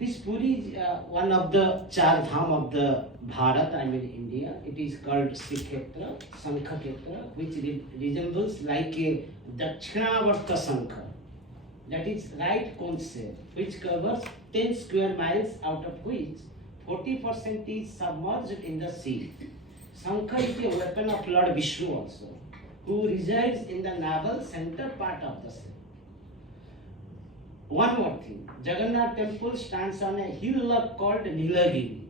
This Puri is one of the Char Dham of the Bharat, I mean India. It is called Srikshetra, Shankhakshetra, which resembles like a Dakshinavarta Shankha. That is right cone shape, which covers 10 square miles, out of which 40% is submerged in the sea. Shankha is a weapon of Lord Vishnu also, who resides in the navel center part of the sea. One more thing, Jagannath temple stands on a hill called Nilagiri.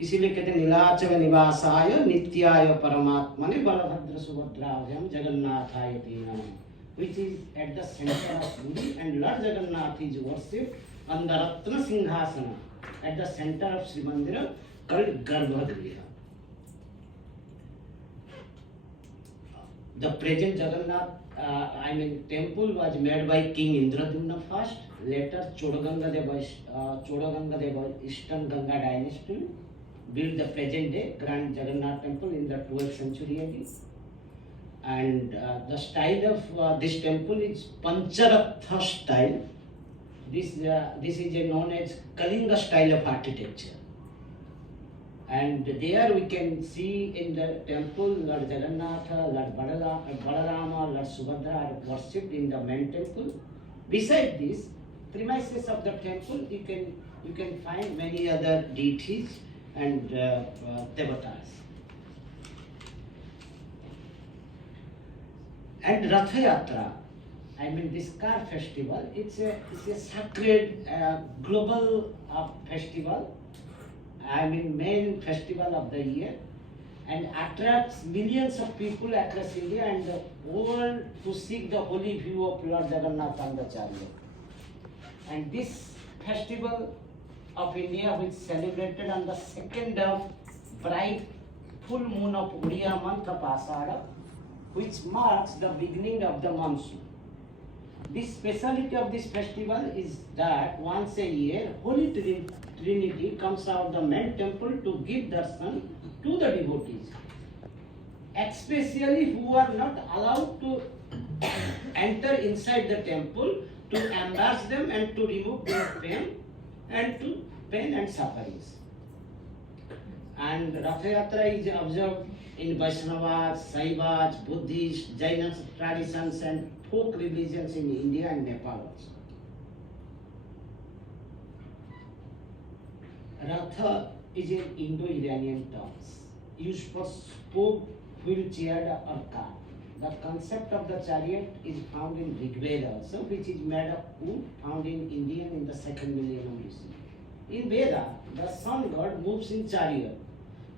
इसीलिए कहते हैं नीलाचल निवासाय नित्याय परमात्मने बलभद्र सुभद्राभ्याम जगन्नाथाय ते नमः, which is at the center of Puri, and Lord Jagannath is worshipped on the Ratna Singhasana at the center of Sri Mandira called Garbhagriha. The present Jagannath temple was made by King Indradyumna first. Later Chodagangadeva Eastern Ganga dynasty built the present day Grand Jagannath temple in the 12th century AD. And the style of this temple is Pancharatha style. This is known as Kalinga style of architecture. And there we can see in the temple Lord Jagannatha, Lord Balarama, Lord Subhadra are worshipped in the main temple. Beside this, premises of the temple, you can find many other deities and devatas. And Ratha Yatra, I mean this car festival, it's a sacred global festival. I mean main festival of the year, and attracts millions of people across India and the world to seek the holy view of Lord Jagannath on the chariot. And this festival of India, which is celebrated on the second of bright full moon of Uriya month of Asada, which marks the beginning of the monsoon. This speciality of this festival is that once a year, Holy Trinity comes out of the main temple to give darshan to the devotees, especially who are not allowed to enter inside the temple, to embrace them and to remove their pain and sufferings. And Ratha Yatra is observed in Vaishnavas, Saivas, Buddhist, Jaina traditions and folk religions in India and Nepal also. Ratha is an Indo-Iranian term used for spoke, wheelchaired or cart. The concept of the chariot is found in Rig Veda also, which is made of wood, found in India in the 2nd millennium BC. In Veda, the sun god moves in chariot.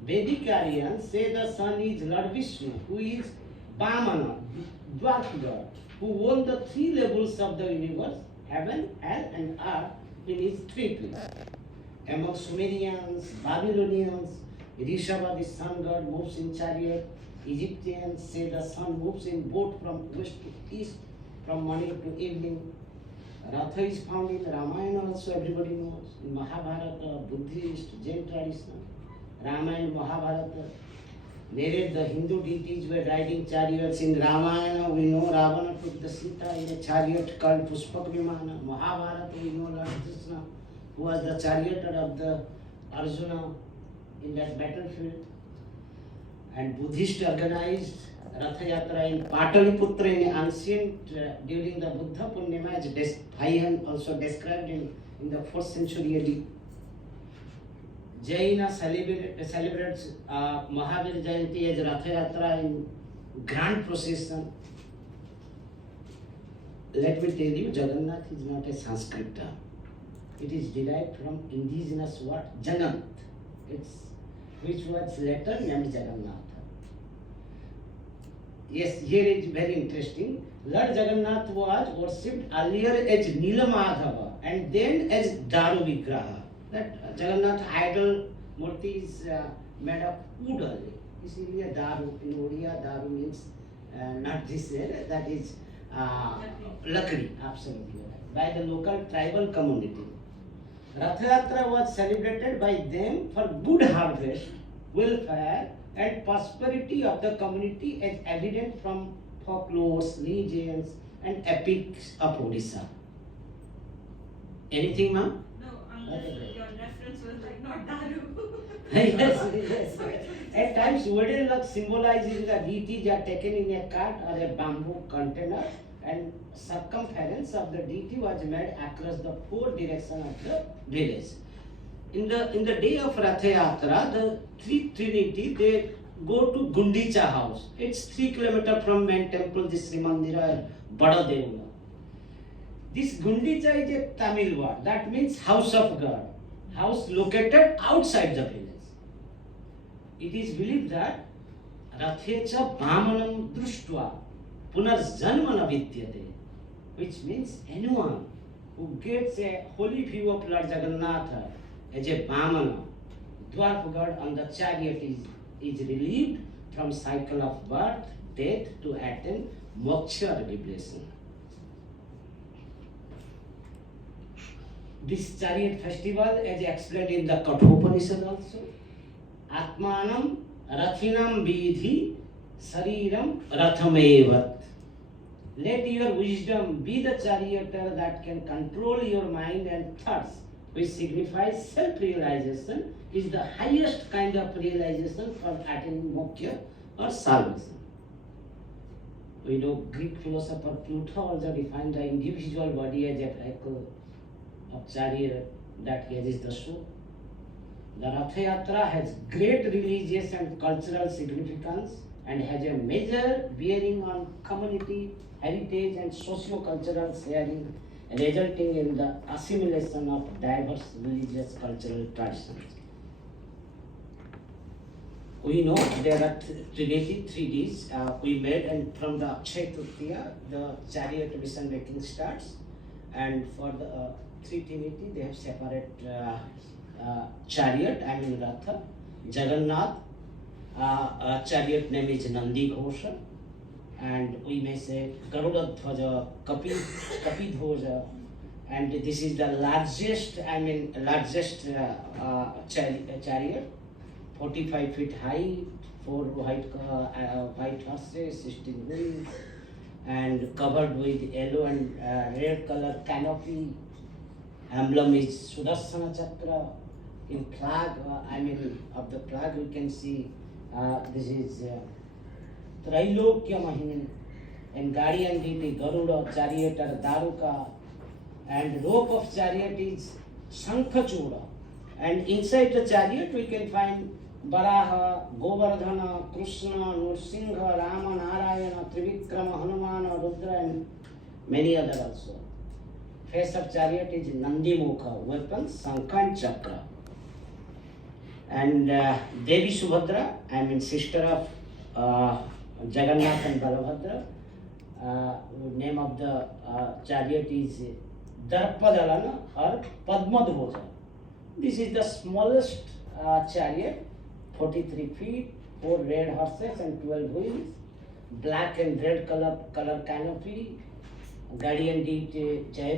Vedic Aryans say the sun is Lord Vishnu, who is Vamana, dwarf god, who owned the 3 levels of the universe, heaven, hell and earth, in his 3 places. Among Sumerians, Babylonians, Rishabha, the sun god, moves in chariot. Egyptians say the sun moves in boat from west to east, from morning to evening. Ratha is found in Ramayana also, everybody knows. In Mahabharata, Buddhist, Jain tradition. Ramayana, Mahabharata narrate the Hindu deities were riding chariots. In Ramayana, we know Ravana took the Sita in a chariot called Puspak Vimana. Mahabharata, we know Lord Krishna, who was the charioteer of the Arjuna in that battlefield. And Buddhist organized Ratha Yatra in Pataliputra in ancient during the Buddha Purnima, as Bhaihan also described in the 4th century AD. Jaina celebrates Mahavir Jayanti as Ratha Yatra in grand procession. Let me tell you, Jagannath is not a Sanskrit term. It is derived from indigenous word Janant, which was later named Jagannath. Yes, here is very interesting. Lord Jagannath was worshipped earlier as Nilamadhava and then as Daru Vigraha. That Jagannath idol murti is made of wood only. Isliye Daru, in Odia, Daru means not this, that is Lakri, absolutely right, by the local tribal community. Ratha Yatra was celebrated by them for good harvest, welfare and prosperity of the community, as evident from folklores, legends and epics of Odisha. Anything, ma'am? No, Your reference was like not Daru. Yes. At times, wooden luck symbolizing the deities are taken in a cart or a bamboo container, and circumference of the deity was made across the four directions of the village. In the day of Ratha Yatra, the three Trinity they go to Gundicha house. It's 3 kilometers from main temple, this Srimandira Badadeula. This Gundicha is a Tamil word that means house of God, house located outside the village. It is believed that Rathecha Bhamanam Drushtva Punarjanmana Vidyate, which means anyone who gets a holy view of Lord Jagannatha as a Bhamana, dwarf god on the chariot is relieved from cycle of birth, death to attain moksha or liberation. This chariot festival, as explained in the Kathopanishad also, Atmanam Rathinam Vidhi Sariram Rathamevat. Let your wisdom be the charioteer that can control your mind and thoughts, which signifies self-realization, is the highest kind of realization for attaining moksha or salvation. We know Greek philosopher Pluto also defined the individual body as a vehicle of chariot that carries the soul. The Ratha Yatra has great religious and cultural significance and has a major bearing on community, heritage and socio-cultural sharing, resulting in the assimilation of diverse religious cultural traditions. We know there are Trinity, 3Ds we made, and from the Akshaya Tritiya, the chariot mission making starts, and for the three Trinity, they have separate chariot, I mean Ratha, Jagannath, chariot name is Nandi Ghosha, and we may say Garuda Dhwaja, Kapi Dhwaja, and this is the largest chariot, 45 feet high, 4 white horses, 16 wheels, and covered with yellow and red color canopy. Emblem is Sudarsana Chakra. In flag, of the flag we can see this is Trailokya Mahini, and guardian deity Garuda, charioteer Daruka, and rope of chariot is Shankhachura, and inside the chariot we can find Varaha, Govardhana, Krishna, Nrsimha, Rama, Narayana, Trivikrama, Hanumana, Rudra, and many other also. Face of chariot is Nandi Mukha, weapon Shankha and Chakra. And Devi Subhadra, sister of Jagannath and Balabhadra. Name of the chariot is Darpadalana or Padmadhoja. This is the smallest chariot, 43 feet, 4 red horses and 12 wheels, black and red color canopy, guardian deity Jai